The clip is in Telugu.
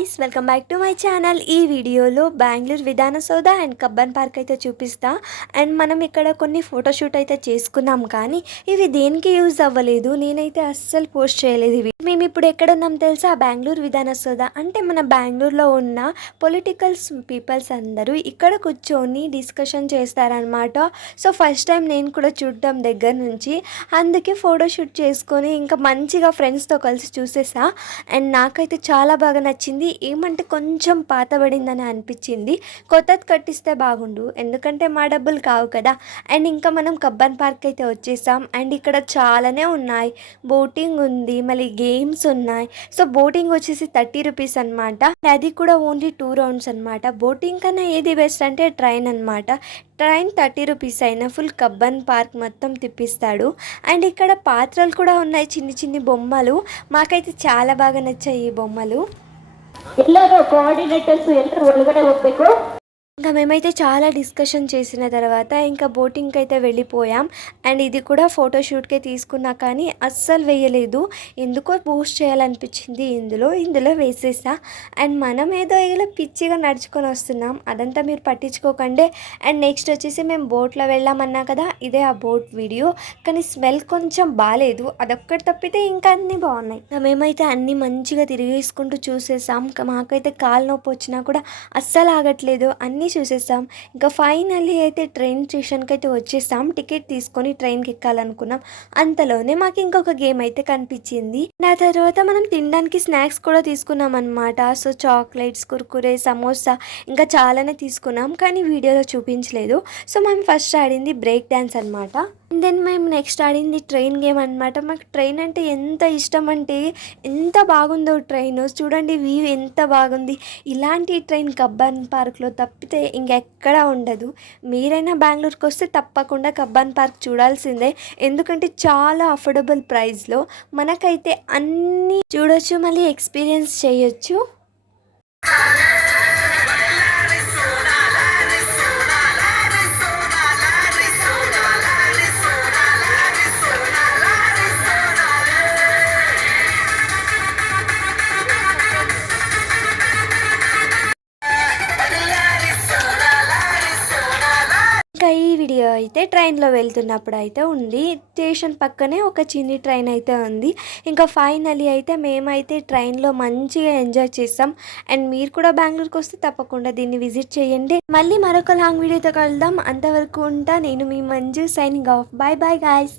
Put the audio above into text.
Guys, welcome back to my channel. ఈ వీడియోలో బెంగళూరు విధాన సౌధ అండ్ కబ్బన్ పార్క్ అయితే చూపిస్తా. అండ్ మనం ఇక్కడ కొన్ని ఫోటోషూట్ అయితే చేసుకున్నాం, కానీ ఇవి దేనికి యూజ్ అవ్వలేదు. నేనైతే అస్సలు పోస్ట్ చేయలేదు ఇవి. మేము ఇప్పుడు ఎక్కడ ఉన్నాం తెలుసా? బెంగళూరు విధాన సౌధ అంటే మన బెంగళూరులో ఉన్న పొలిటికల్స్ పీపుల్స్ అందరూ ఇక్కడ కూర్చొని డిస్కషన్ చేస్తారనమాట. సో ఫస్ట్ టైం నేను కూడా చూడటం దగ్గర నుంచి, అందుకే ఫోటోషూట్ చేసుకొని ఇంకా మంచిగా ఫ్రెండ్స్తో కలిసి చూసేసా. అండ్ నాకైతే చాలా బాగా నచ్చింది. ఏమంటే కొంచెం పాతబడిందని అనిపించింది. కొత్తది కట్టిస్తే బాగుండు, ఎందుకంటే మా డబ్బులు కావు కదా. అండ్ ఇంకా మనం కబ్బన్ పార్క్ అయితే వచ్చేసాం. అండ్ ఇక్కడ చాలానే ఉన్నాయి. బోటింగ్ ఉంది, మళ్ళీ గేమ్స్ ఉన్నాయి. సో బోటింగ్ వచ్చేసి 30 రూపీస్ అనమాట. అది కూడా ఓన్లీ 2 రౌండ్స్ అనమాట. బోటింగ్ కన్నా ఏది బెస్ట్ అంటే ట్రైన్ అనమాట. ట్రైన్ 30 రూపీస్ అయినా ఫుల్ కబ్బన్ పార్క్ మొత్తం తిప్పిస్తాడు. అండ్ ఇక్కడ పాత్రలు కూడా ఉన్నాయి, చిన్ని చిన్ని బొమ్మలు. మాకైతే చాలా బాగా నచ్చాయి ఈ బొమ్మలు. ಎಲ್ಲರೂ ಕೋಆರ್ಡಿನೇಟರ್ಸ್ ಎಲ್ಲರೂ ಒಳಗಡೆ ಹೋಗ್ಬೇಕು. ఇంకా మేమైతే చాలా డిస్కషన్ చేసిన తర్వాత ఇంకా బోటింగ్కి అయితే వెళ్ళిపోయాం. అండ్ ఇది కూడా ఫోటోషూట్కే తీసుకున్నా, కానీ అస్సలు వేయలేదు. ఎందుకో పోస్ట్ చేయాలనిపించింది, ఇందులో వేసేసా. అండ్ మనం ఏదో ఇలా పిచ్చిగా నడుచుకొని వస్తున్నాం, అదంతా మీరు పట్టించుకోకండి. అండ్ నెక్స్ట్ వచ్చేసి మేము బోట్లో వెళ్ళామన్నా కదా, ఇదే ఆ బోట్ వీడియో. కానీ స్మెల్ కొంచెం బాగాలేదు, అదొక్కటి తప్పితే ఇంకా అన్నీ బాగున్నాయి. మేమైతే అన్నీ మంచిగా తిరిగేసుకుంటూ చూసేసాం. మాకైతే కాలు నొప్పి వచ్చినా కూడా అస్సలు ఆగట్లేదు, అన్నీ చూసేసాం. ఇంకా ఫైనల్లీ అయితే ట్రైన్ స్టేషన్కి అయితే వచ్చేసాం. టికెట్ తీసుకొని ట్రైన్కి ఎక్కాలనుకున్నాం. అంతలోనే మాకు ఇంకొక గేమ్ అయితే కనిపించింది. ఆ తర్వాత మనం తినడానికి స్నాక్స్ కూడా తీసుకున్నాం అనమాట. సో చాక్లెట్స్, కుర్కురే, సమోసా ఇంకా చాలానే తీసుకున్నాం, కానీ వీడియోలో చూపించలేదు. సో మేము ఫస్ట్ ఆడింది బ్రేక్ డ్యాన్స్ అనమాట. దెన్ మేము నెక్స్ట్ ఆడింది ట్రైన్ గేమ్ అనమాట. మాకు ట్రైన్ అంటే ఎంత ఇష్టం అంటే, ఎంత బాగుందో ట్రైన్. చూడండి వ్యూ ఎంత బాగుంది. ఇలాంటి ట్రైన్ కబ్బన్ పార్క్లో తప్పితే ఇంకెక్కడా ఉండదు. మీరైనా బెంగళూరుకి వస్తే తప్పకుండా కబ్బన్ పార్క్ చూడాల్సిందే, ఎందుకంటే చాలా అఫోర్డబుల్ ప్రైస్లో మనకైతే అన్నీ చూడొచ్చు, మళ్ళీ ఎక్స్పీరియన్స్ చేయొచ్చు. ఇంకా ఈ వీడియో అయితే ట్రైన్లో వెళ్తున్నప్పుడు అయితే ఉంది. స్టేషన్ పక్కనే ఒక చిన్ని ట్రైన్ అయితే ఉంది. ఇంకా ఫైనలీ అయితే మేమైతే ట్రైన్లో మంచిగా ఎంజాయ్ చేస్తాం. అండ్ మీరు కూడా బెంగళూరుకి వస్తే తప్పకుండా దీన్ని విజిట్ చేయండి. మళ్ళీ మరొక లాంగ్ వీడియోతో కలుద్దాం. అంతవరకు ఉంటా. నేను మీ Manju, signing off. Bye bye guys.